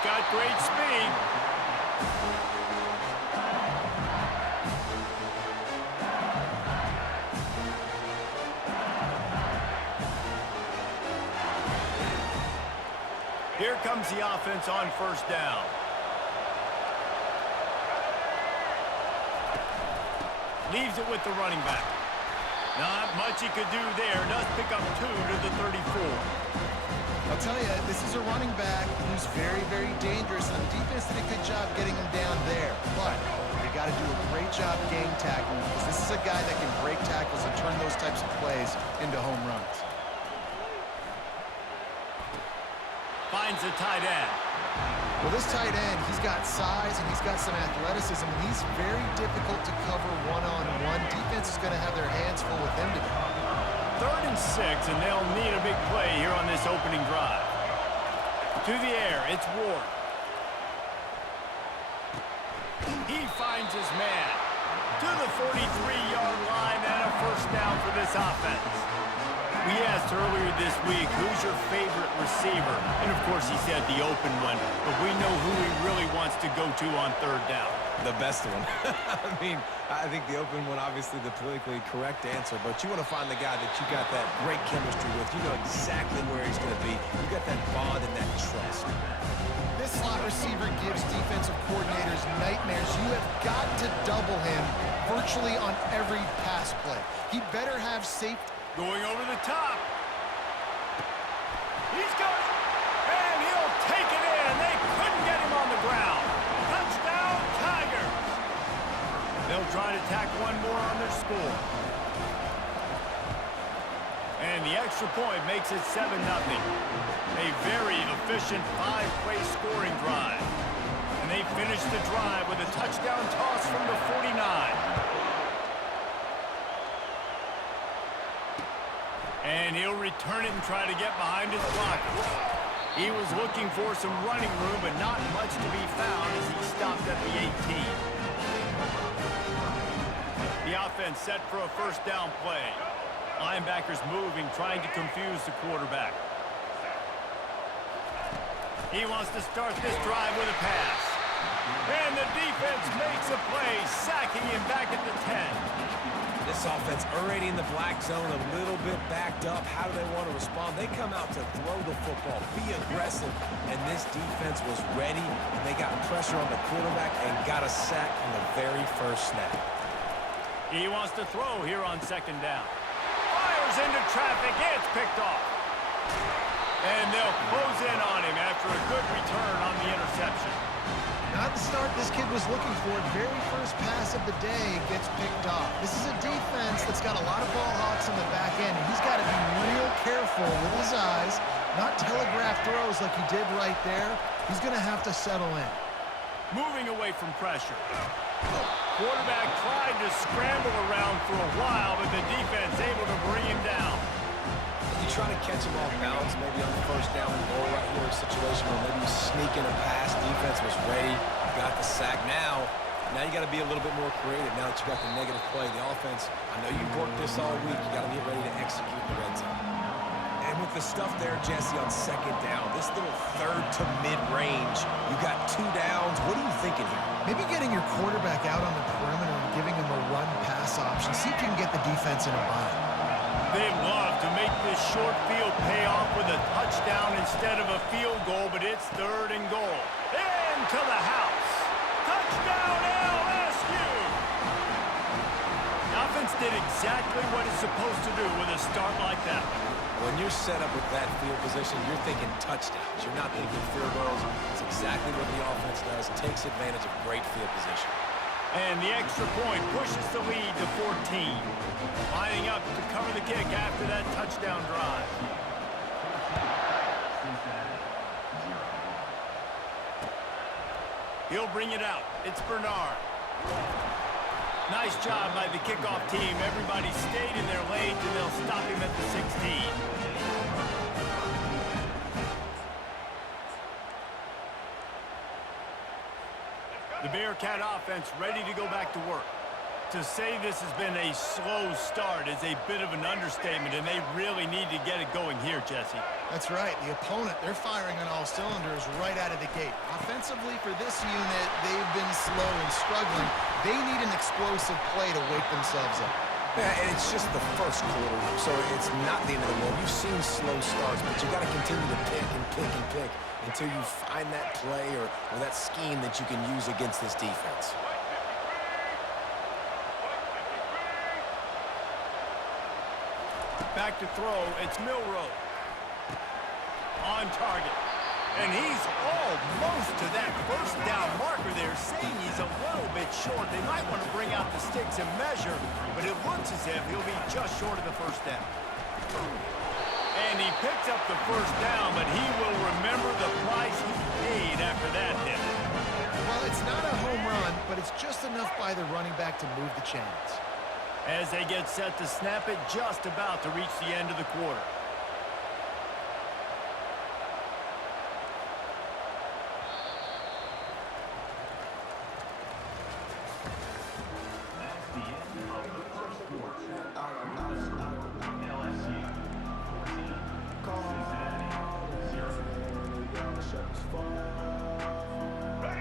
He's got great speed. Here comes the offense on first down. Leaves it with the running back. Not much he could do there. Does pick up 2 to the 34. I'll tell you, this is a running back who's very, very dangerous, and the defense did a good job getting him down there. But they got to do a great job game tackling, because this is a guy that can break tackles and turn those types of plays into home runs. Finds a tight end. Well, this tight end, he's got size and he's got some athleticism, and he's very difficult to cover one-on-one. Defense is going to have their hands full with him today. 3rd and 6, and they'll need a big play here on this opening drive. To the air, it's Ward. He finds his man. To the 43-yard line and a first down for this offense. We asked earlier this week, who's your favorite receiver? And, of course, he said the open one. But we know who he really wants to go to on 3rd down. The best one. I think the open one, obviously the politically correct answer, but you want to find the guy that you got that great chemistry with. You know exactly where he's going to be. You got that bond and that trust. This slot receiver gives defensive coordinators nightmares. You have got to double him virtually on every pass play. He better have safety. Going over the top. He's got it. And he'll take it in. They couldn't get him on the ground. Touchdown, Tigers. They'll try to tack one more on their score. And the extra point makes it 7-0. A very efficient 5-play scoring drive. And they finish the drive with a touchdown toss from the 49. And he'll return it and try to get behind his blockers. He was looking for some running room, but not much to be found as he stopped at the 18. The offense set for a first down play. Linebackers moving, trying to confuse the quarterback. He wants to start this drive with a pass. And the defense makes a play, sacking him back at the 10. This offense already in the black zone, a little bit backed up. How do they want to respond? They come out to throw the football, be aggressive, and this defense was ready, and they got pressure on the quarterback and got a sack on the very first snap. He wants to throw here on 2nd down. Fires into traffic. It's picked off. And they'll close in on him after a good return on the interception. Not the start this kid was looking for. Very first pass of the day gets picked off. This is a defense that's got a lot of ball hawks in the back end, and he's got to be real careful with his eyes, not telegraph throws like he did right there. He's going to have to settle in. Moving away from pressure. Quarterback tried to scramble around for a while, but the defense able to bring him down. You try to catch him off balance, maybe on the first down and goal right here, a situation where maybe you sneak in a pass, defense was ready, got the sack. Now you got to be a little bit more creative now that you got the negative play. The offense, I know you've worked this all week, you got to get ready to execute the red zone. And with the stuff there, Jesse, on 2nd down, this little 3rd to mid-range, you got 2 downs. What are you thinking here? Maybe getting your quarterback out on the perimeter and giving him a run-pass option. See if you can get the defense in a bind. They'd love to make this short field pay off with a touchdown instead of a field goal, but it's 3rd and goal. Into the house. Touchdown, LSU! The offense did exactly what it's supposed to do with a start like that. When you're set up with that field position, you're thinking touchdowns. You're not thinking field goals. It's exactly what the offense does. Takes advantage of great field position. And the extra point pushes the lead to 14. Lining up to cover the kick after that touchdown drive. He'll bring it out. It's Bernard. Nice job by the kickoff team. Everybody stayed in their lanes, and they'll stop him at the 16. The Bearcat offense ready to go back to work. To say this has been a slow start is a bit of an understatement, and they really need to get it going here, Jesse. That's right. The opponent, they're firing on all cylinders right out of the gate. Offensively for this unit, they've been slow and struggling. They need an explosive play to wake themselves up. Yeah, and it's just the first quarter, so it's not the end of the world. You've seen slow starts, but you got to continue to pick and pick and pick until you find that play or that scheme that you can use against this defense. Back to throw, it's Milroe. On target. And he's almost to that first down marker there, saying he's a little bit short. They might want to bring out the sticks and measure, but it looks as if he'll be just short of the first down. And he picks up the first down, but he will remember the price he paid after that hit. Well, it's not a home run, but it's just enough by the running back to move the chains. As they get set to snap it, just about to reach the end of the quarter.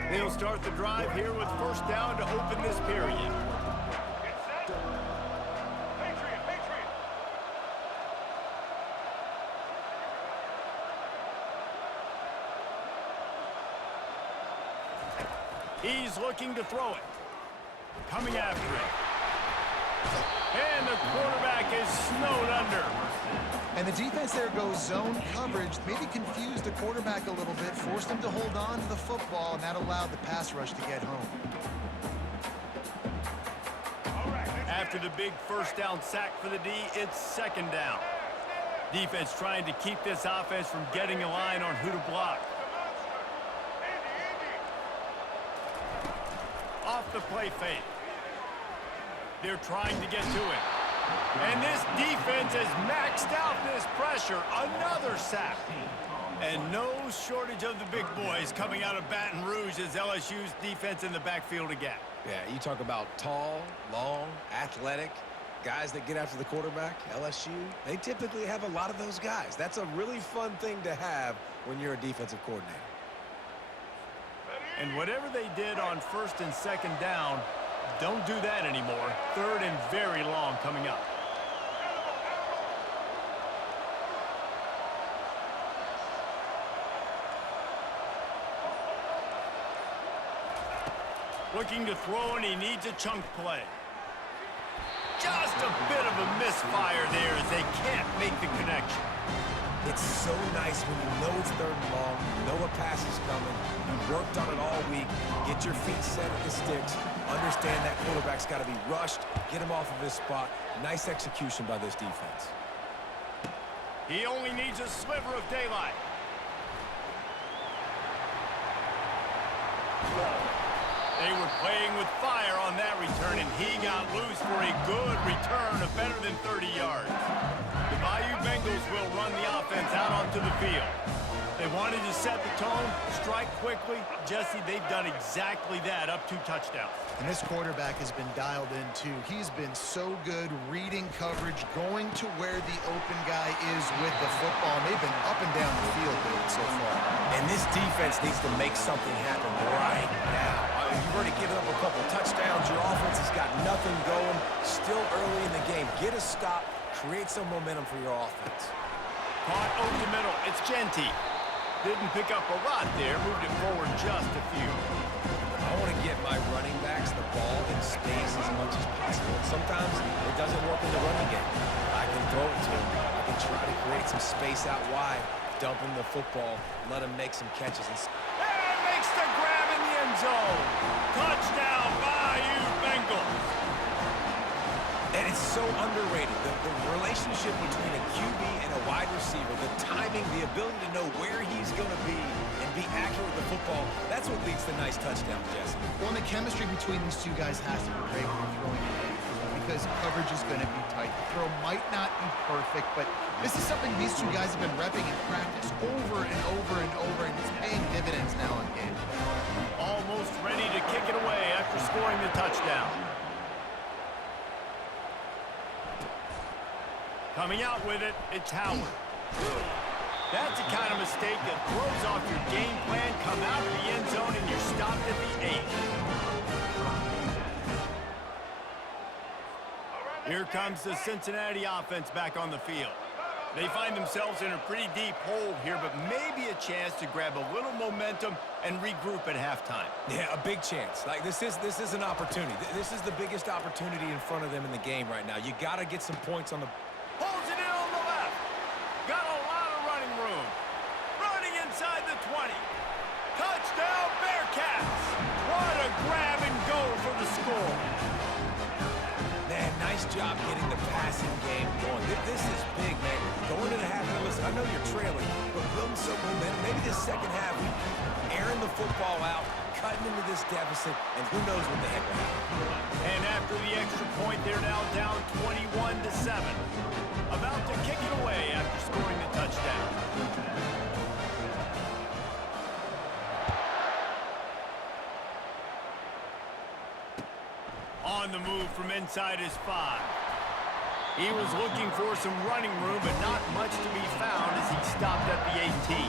They'll start the drive here with first down to open this period. He's looking to throw it. Coming after it. And the quarterback is snowed under. And the defense there goes zone coverage, maybe confused the quarterback a little bit, forced him to hold on to the football, and that allowed the pass rush to get home. After the big first down sack for the D, it's second down. Defense trying to keep this offense from getting a line on who to block. Off the play fake. They're trying to get to it. And this defense has maxed out this pressure. Another sack. And no shortage of the big boys coming out of Baton Rouge as LSU's defense in the backfield again. Yeah, you talk about tall, long, athletic, guys that get after the quarterback, LSU, they typically have a lot of those guys. That's a really fun thing to have when you're a defensive coordinator. And whatever they did on first and second down, don't do that anymore. Third and very long coming up. Looking to throw, and he needs a chunk play. Just a bit of a misfire there as they can't make the connection. It's so nice when you know it's third and long, you know a pass is coming, you worked on it all week, get your feet set at the sticks, understand that quarterback's got to be rushed, get him off of his spot. Nice execution by this defense. He only needs a sliver of daylight. They were playing with fire on that return, and he got loose for a good return of better than 30 yards. The Bayou Bengals will run the offense out onto the field. They wanted to set the tone, strike quickly. Jesse, they've done exactly that, up 2 touchdowns. And this quarterback has been dialed in, too. He's been so good reading coverage, going to where the open guy is with the football. And they've been up and down the field with it so far. And this defense needs to make something happen right now. You've already given up a couple touchdowns. Your offense has got nothing going. Still early in the game. Get a stop. Create some momentum for your offense. Caught over the middle. It's Genty. Didn't pick up a lot there. Moved it forward just a few. I want to get my running backs the ball in space as much as possible. Sometimes it doesn't work in the running game. I can throw it to him. I can try to create some space out wide, dump him the football, let him make some catches. And makes the grab in the end zone. Touchdown, Bayou Bengals. And it's so underrated. The relationship between a QB and a wide receiver, the timing, the ability to know where he's going to be and be accurate with the football, that's what leads to nice touchdowns, Jesse. Well, and the chemistry between these two guys has to be great when you're throwing it, because coverage is going to be tight. The throw might not be perfect, but this is something these two guys have been repping in practice over and over and over, and it's paying dividends now in game. Almost ready to kick it away after scoring the touchdown. Coming out with it, it's Howard. That's the kind of mistake that throws off your game plan. Come out of the end zone and you're stopped at the 8. Here comes the Cincinnati offense back on the field. They find themselves in a pretty deep hole here, but maybe a chance to grab a little momentum and regroup at halftime. Yeah, a big chance. Like, this is an opportunity. This is the biggest opportunity in front of them in the game right now. You got to get some points on the... Pulls it in on the left. Got a lot of running room. Running inside the 20. Touchdown, Bearcats. What a grab and go for the score. Man, nice job getting the passing game going. This is big, man. Going into the half, and listen, I know you're trailing, but building some momentum. Maybe this second half, we keep airing the football out, cutting into this deficit, and who knows what the heck will happen. And after the extra point, they're now down 21-7. About to kick it away after scoring the touchdown. On the move from inside his 5. He was looking for some running room, but not much to be found as he stopped at the 18.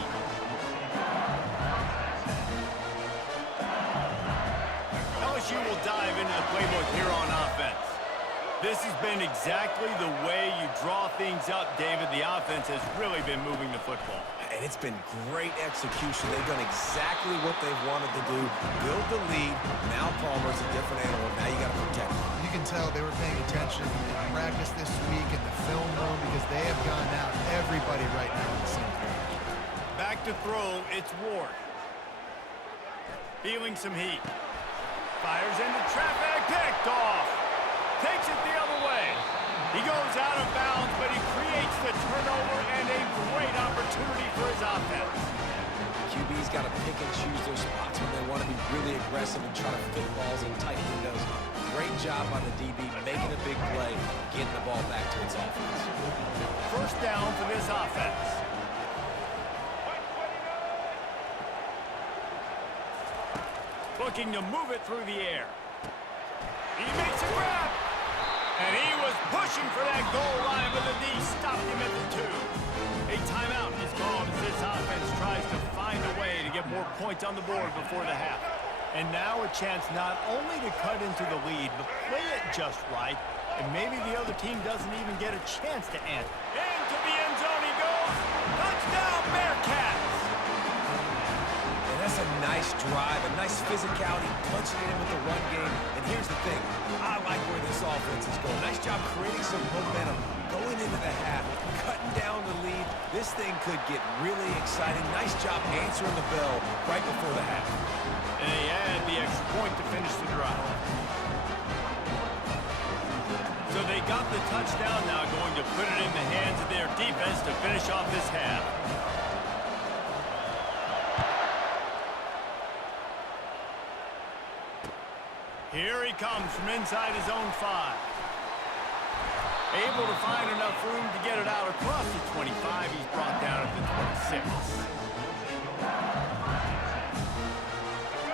LSU will dive into the playbook here on offense. This has been exactly the way you draw things up, David. The offense has really been moving the football. And it's been great execution. They've done exactly what they've wanted to do. Build the lead. Now Palmer's a different animal. Now you got to protect him. You can tell they were paying attention in practice this week in the film room because they have gone out everybody right now on the same page. Back to throw, it's Ward. Feeling some heat. Fires into traffic, picked off. Takes it the other way. He goes out of bounds, but he creates the turnover and a great opportunity for his offense. QB's got to pick and choose their spots when they want to be really aggressive and try to fit balls in tight windows. Great job on the DB, making a big play, getting the ball back to its offense. First down for this offense. Looking to move it through the air. He makes a grab. And he was pushing for that goal line, but the D stopped him at the 2. A timeout is called as this offense tries to find a way to get more points on the board before the half. And now a chance not only to cut into the lead, but play it just right, and maybe the other team doesn't even get a chance to answer. Into the end zone he goes. Touchdown, Bearcats! And that's a nice drive, a nice physicality, punching it in with the run game. And here's the thing, I like where this offense is going. Nice job creating some momentum, going into the half, cutting down the lead. This thing could get really exciting. Nice job answering the bell right before the half. And they add the extra point to finish the drive. So they got the touchdown, now going to put it in the hands of their defense to finish off this half. Here he comes from inside his own 5. Able to find enough room to get it out across the 25. He's brought down at the 26.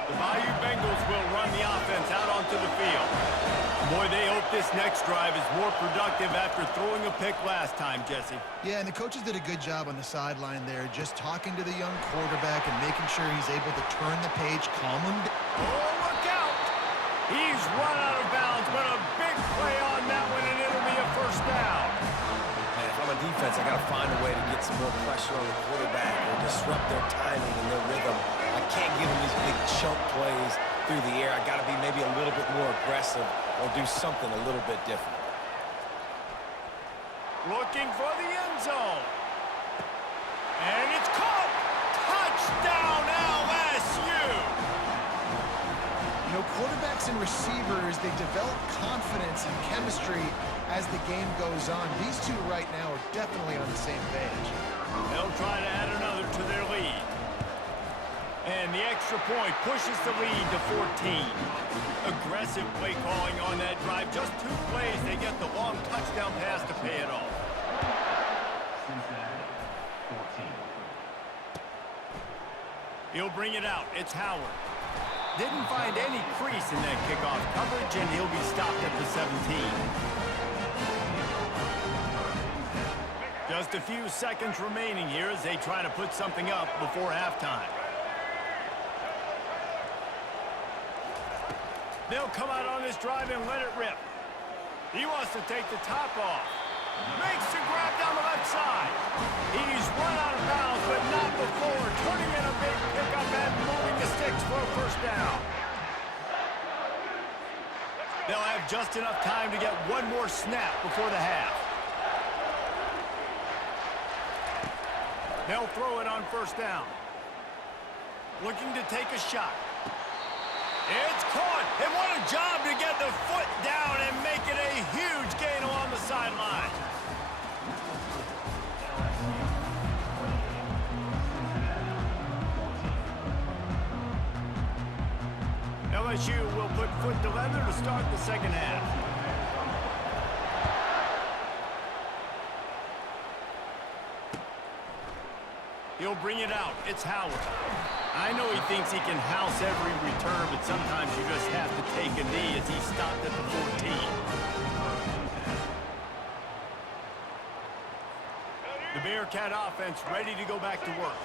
The Bayou Bengals will run the offense out onto the field. Boy, they hope this next drive is more productive after throwing a pick last time, Jesse. Yeah, and the coaches did a good job on the sideline there, just talking to the young quarterback and making sure he's able to turn the page, calm him down. Oh, look out! He's run out of bounds, but a big play on that one, and it'll be a first down. Man, if I'm a defense, I got to find a way to get some more pressure on the quarterback or disrupt their timing and their rhythm. I can't give them these big chunk plays through the air. I got to be maybe a little bit more aggressive or do something a little bit different. Looking for the end zone. And it's caught! Touchdown, LSU! You know, quarterbacks and receivers, they develop confidence and chemistry as the game goes on. These two right now are definitely on the same page. They'll try to add another to their lead. And the extra point pushes the lead to 14. Aggressive play calling on that drive. Just 2 plays, they get the long touchdown pass to pay it off. He'll bring it out. It's Howard. Didn't find any crease in that kickoff coverage, and he'll be stopped at the 17. Just a few seconds remaining here as they try to put something up before halftime. They'll come out on this drive and let it rip. He wants to take the top off. Makes the grab down the left side. He's run out of bounds, but not before. Turning in a big pickup and moving the sticks for a first down. They'll have just enough time to get one more snap before the half. They'll throw it on first down. Looking to take a shot. It's caught, and what a job to get the foot down and make it a huge gain along the sideline. LSU will put foot to leather to start the second half. He'll bring it out. It's Howard. I know he thinks he can house every return, but sometimes you just have to take a knee as he stopped at the 14. The Bearcat offense ready to go back to work.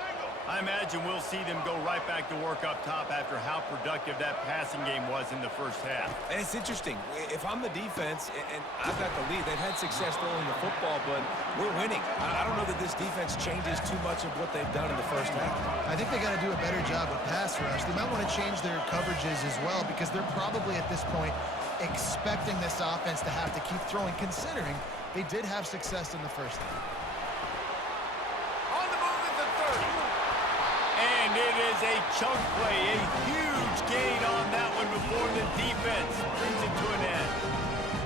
I imagine we'll see them go right back to work up top after how productive that passing game was in the first half. And it's interesting. If I'm the defense and I've got the lead, they've had success throwing the football, but we're winning. I don't know that this defense changes too much of what they've done in the first half. I think they got to do a better job with pass rush. They might want to change their coverages as well because they're probably at this point expecting this offense to have to keep throwing, considering they did have success in the first half. On the move at the 30. And it is a chunk play, a huge gain on that one before the defense brings it to an end.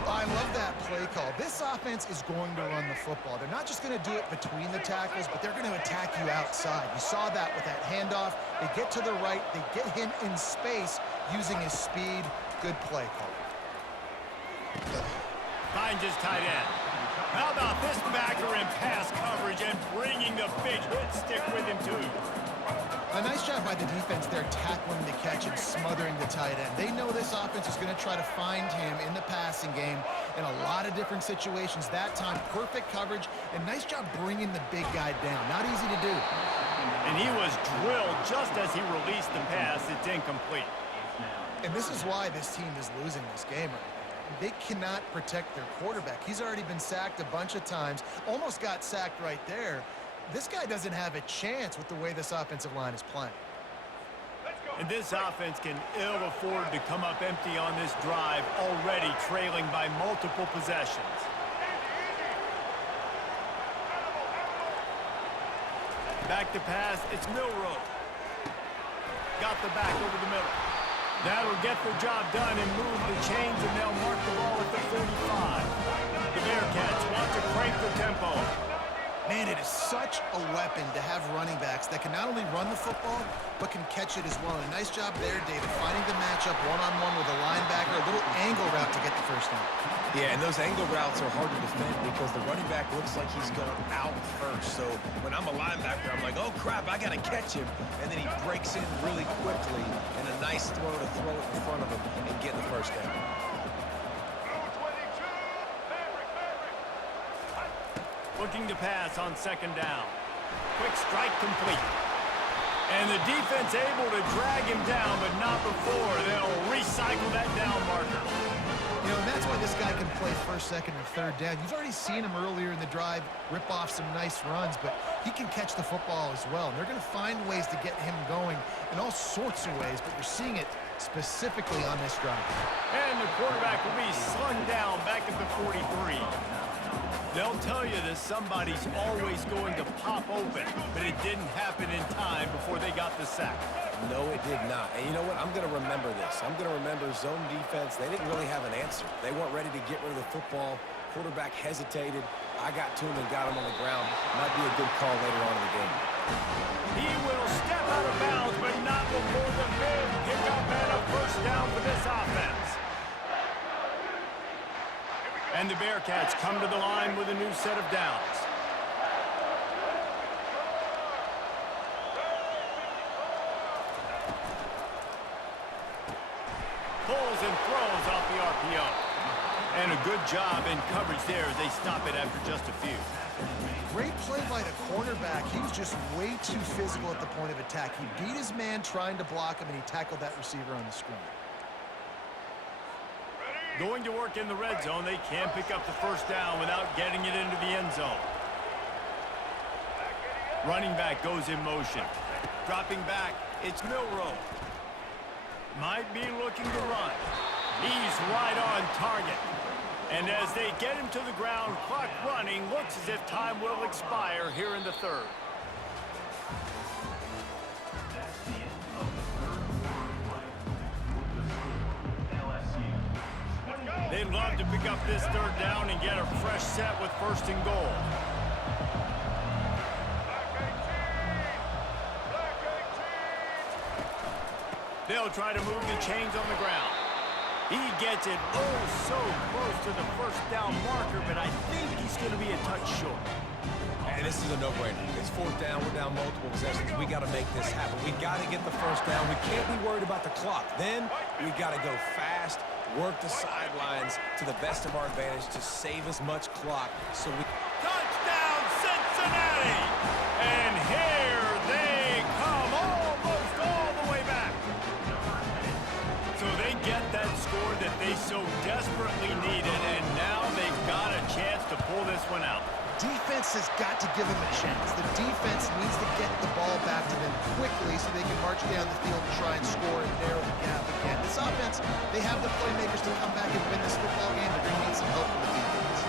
I love that play call. This offense is going to run the football. They're not just going to do it between the tackles, but they're going to attack you outside. You saw that with that handoff. They get to the right. They get him in space using his speed. Good play call. Finds his tight end. How about this backer in pass coverage and bringing the big hit stick with him, too? A nice job by the defense there tackling the catch and smothering the tight end. They know this offense is going to try to find him in the passing game in a lot of different situations. That time, perfect coverage, and nice job bringing the big guy down. Not easy to do. And he was drilled just as he released the pass. It's incomplete. And this is why this team is losing this game right now. They cannot protect their quarterback. He's already been sacked a bunch of times, almost got sacked right there. This guy doesn't have a chance with the way this offensive line is playing. And this offense can ill afford to come up empty on this drive, already trailing by multiple possessions. Back to pass, it's Milroe. Got the back over the middle. That'll get the job done and move the chains, and they'll mark the ball at the 45. The Bearcats want to crank the tempo. Man, it is such a weapon to have running backs that can not only run the football, but can catch it as well. And a nice job there, David, finding the matchup one-on-one with a linebacker, a little angle route to get the first down. Yeah, and those angle routes are hard to defend because the running back looks like he's going out first. So when I'm a linebacker, I'm like, oh, crap, I got to catch him. And then he breaks in really quickly, and a nice throw to throw it in front of him and get the first down. Looking to pass on second down. Quick strike complete. And the defense able to drag him down, but not before. They'll recycle that down marker. You know, and that's why this guy can play first, second, or third down. You've already seen him earlier in the drive rip off some nice runs, but he can catch the football as well. And they're going to find ways to get him going in all sorts of ways, but you're seeing it specifically on this drive. And the quarterback will be slung down back at the 43. They'll tell you that somebody's always going to pop open, but it didn't happen in time before they got the sack. No, it did not. And you know what? I'm going to remember this. I'm going to remember zone defense. They didn't really have an answer. They weren't ready to get rid of the football. Quarterback hesitated. I got to him and got him on the ground. Might be a good call later on in the game. He will step out of bounds, but not before the big pickup and a first down for this offense. And the Bearcats come to the line with a new set of downs. Pulls and throws off the RPO. And a good job in coverage there as they stop it after just a few. Great play by the cornerback. He was just way too physical at the point of attack. He beat his man trying to block him, and he tackled that receiver on the screen. Going to work in the red zone. They can't pick up the first down without getting it into the end zone. Running back goes in motion. Dropping back, it's Milroe. Might be looking to run. He's right on target. And as they get him to the ground, clock running, looks as if time will expire here in the third. They'd love to pick up this third down and get a fresh set with first and goal. They'll try to move the chains on the ground. He gets it oh so close to the first down marker, but I think he's going to be a touch short. And this is a no-brainer. It's fourth down. We're down multiple possessions. We got to make this happen. We got to get the first down. We can't be worried about the clock. Then we got to go fast, work the sidelines to the best of our advantage to save as much clock so we... Touchdown, Cincinnati! And here they come almost all the way back. So they get that score that they so desperately needed, and now they've got a chance to pull this one out. Defense has got to give them a chance. The defense needs to get the ball back to them quickly so they can march down the field and try and score and narrow the gap again. This offense, they have the playmakers to come back and win this football game, but they need some help from the defense.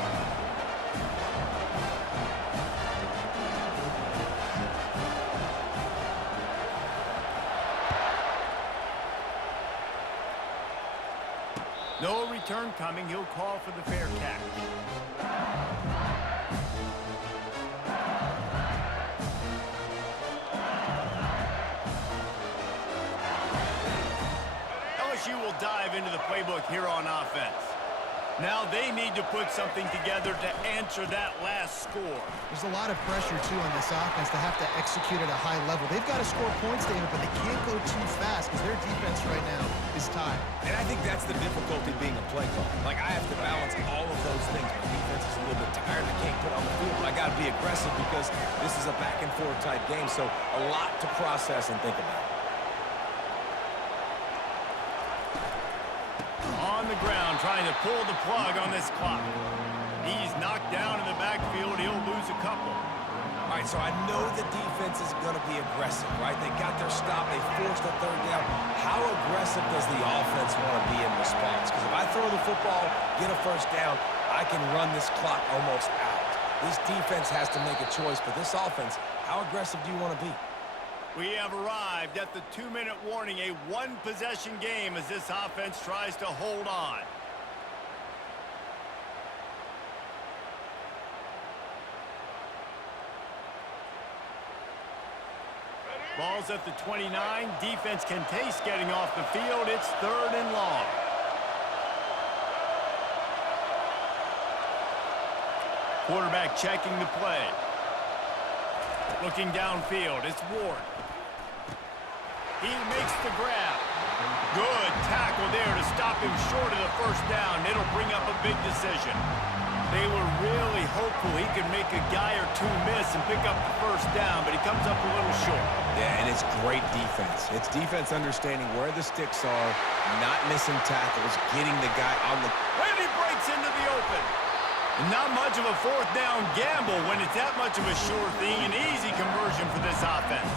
No return coming. He'll call for the fair catch. LSU will dive into the playbook here on offense. Now they need to put something together to answer that last score. There's a lot of pressure, too, on this offense to have to execute at a high level. They've got to score points, David, but they can't go too fast because their defense right now is tired. And I think that's the difficulty being a play caller. Like, I have to balance all of those things. My defense is a little bit tired. I can't put on the field, but I got to be aggressive because this is a back-and-forth type game, so a lot to process and think about. On the ground, trying to pull the plug on this clock. He's knocked down in the backfield. He'll lose a couple. All right, so I know the defense is going to be aggressive, right? They got their stop. They forced the third down. How aggressive does the offense want to be in response? Because if I throw the football, get a first down, I can run this clock almost out. This defense has to make a choice, but this offense, how aggressive do you want to be? We have arrived at the 2-minute warning, a one-possession game as this offense tries to hold on. Ball's at the 29. Defense can taste getting off the field. It's third and long. Quarterback checking the play. Looking downfield, it's Ward. He makes the grab. Good tackle there to stop him short of the first down. It'll bring up a big decision. They were really hopeful he could make a guy or two miss and pick up the first down, but he comes up a little short. Yeah, and it's great defense. It's defense understanding where the sticks are, not missing tackles, getting the guy on the... And he breaks into the open. Not much of a fourth down gamble when it's that much of a sure thing, an easy conversion for this offense.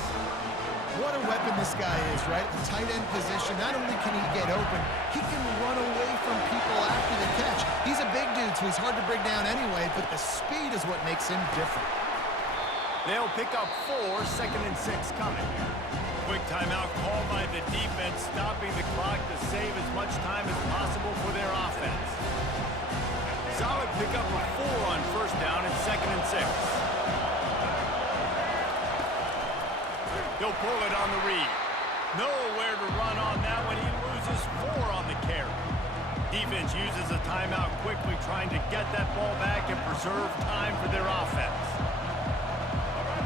What a weapon this guy is, right? The tight end position, not only can he get open, he can run away from people after the catch. He's a big dude, so he's hard to bring down anyway, but the speed is what makes him different. They'll pick up 4, 2nd and 6 coming. Quick timeout called by the defense, stopping the clock to save as much time as possible for their offense. Solid pickup of 4 on first down and 2nd and 6. He'll pull it on the read. Nowhere to run on that one. He loses 4 on the carry. Defense uses a timeout quickly, trying to get that ball back and preserve time for their offense.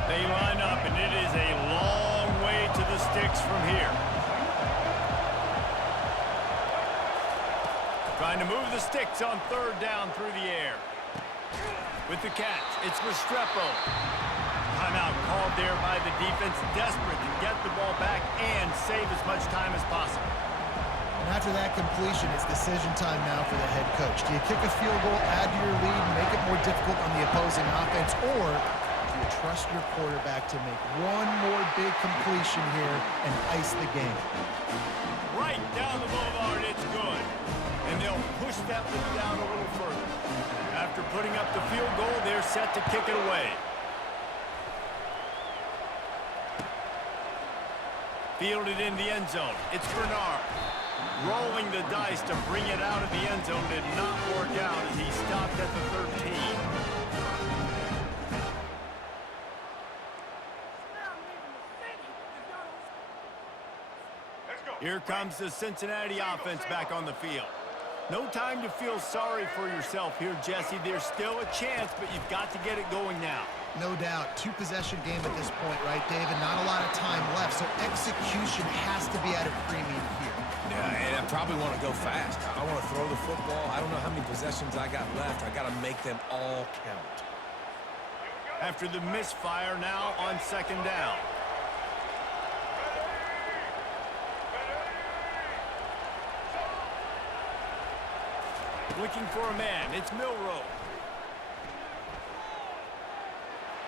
They line up, and it is a long way to the sticks from here. Trying to move the sticks on third down through the air. With the catch, it's Restrepo. Timeout called there by the defense, desperate to get the ball back and save as much time as possible. And after that completion, it's decision time now for the head coach. Do you kick a field goal, add to your lead, and make it more difficult on the opposing offense, or do you trust your quarterback to make one more big completion here and ice the game? Right down the boulevard, it's good. And they'll push that lead down a little further. After putting up the field goal, they're set to kick it away. Fielded in the end zone. It's Bernard. Rolling the dice to bring it out of the end zone did not work out as he stopped at the 13. Here comes the Cincinnati offense back on the field. No time to feel sorry for yourself here, Jesse. There's still a chance, but you've got to get it going now. No doubt. Two-possession game at this point, right, David? Not a lot of time left, so execution has to be at a premium here. Yeah, and I probably want to go fast. I want to throw the football. I don't know how many possessions I got left. I got to make them all count. After the misfire, now on second down. Looking for a man. It's Milroe.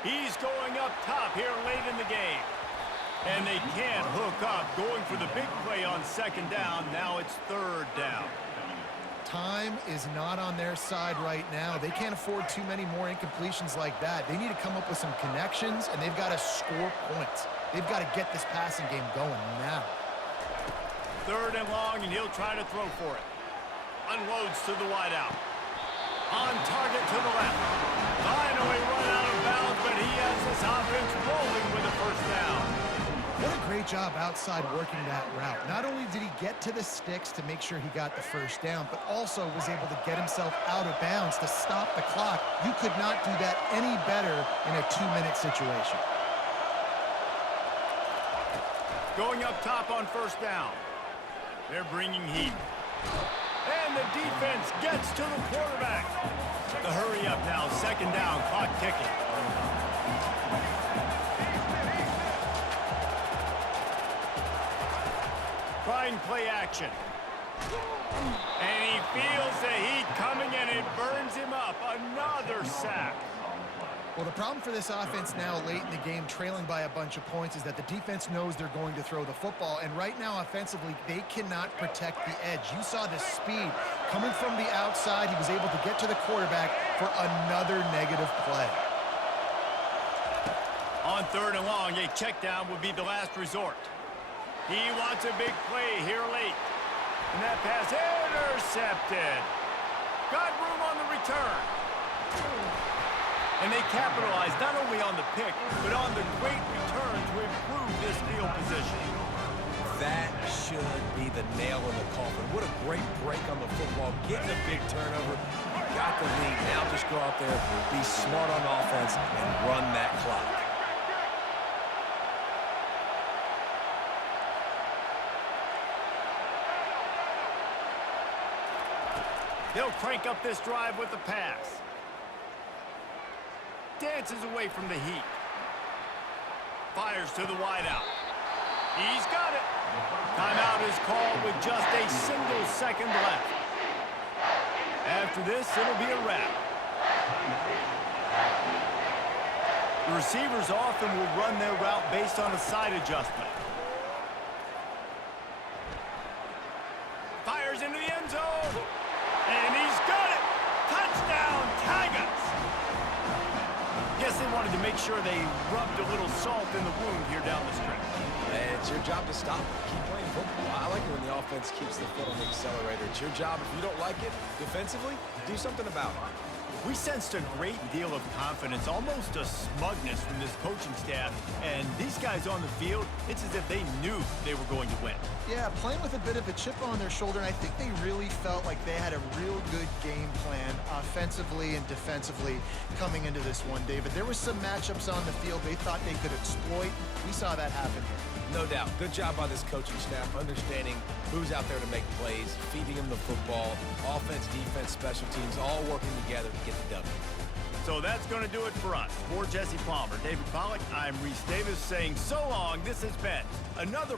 He's going up top here late in the game. And they can't hook up. Going for the big play on second down. Now it's third down. Time is not on their side right now. They can't afford too many more incompletions like that. They need to come up with some connections, and they've got to score points. They've got to get this passing game going now. Third and long, and he'll try to throw for it. Unloads to the wideout. On target to the left. Finally run out of bounds, but he has this offense rolling with a first down. What a great job outside working that route. Not only did he get to the sticks to make sure he got the first down, but also was able to get himself out of bounds to stop the clock. You could not do that any better in a 2-minute situation. Going up top on first down. They're bringing heat. And the defense gets to the quarterback. The hurry up now, second down, clock ticking. Trying play action. And he feels the heat coming and it burns him up. Another sack. Well, the problem for this offense now late in the game, trailing by a bunch of points, is that the defense knows they're going to throw the football. And right now, offensively, they cannot protect the edge. You saw the speed. Coming from the outside, he was able to get to the quarterback for another negative play. On third and long, a check down would be the last resort. He wants a big play here late. And that pass intercepted. Got room on the return. And they capitalized not only on the pick, but on the great return to improve this field position. That should be the nail in the coffin. What a great break on the football. Getting a big turnover. You got the lead. Now just go out there, be smart on offense, and run that clock. They'll crank up this drive with the pass. Dances away from the heat. Fires to the wideout. He's got it. Timeout is called with just a single second left. After this, it'll be a wrap. The receivers often will run their route based on a side adjustment. Fires into the end zone. And he's got it. Touchdown, Tigers. Guess they wanted to make sure they rubbed a little salt in the wound here down the stretch. And it's your job to stop it. Keep playing football. I like it when the offense keeps the foot on the accelerator. It's your job. If you don't like it defensively, do something about it. We sensed a great deal of confidence, almost a smugness from this coaching staff. And these guys on the field, it's as if they knew they were going to win. Yeah, playing with a bit of a chip on their shoulder, and I think they really felt like they had a real good game plan offensively and defensively coming into this one, David. There were some matchups on the field they thought they could exploit. We saw that happen here. No doubt. Good job by this coaching staff, understanding who's out there to make plays, feeding them the football, offense, defense, special teams, all working together to get the W. So that's going to do it for us. For Jesse Palmer, David Pollack, I'm Reese Davis saying so long. This has been another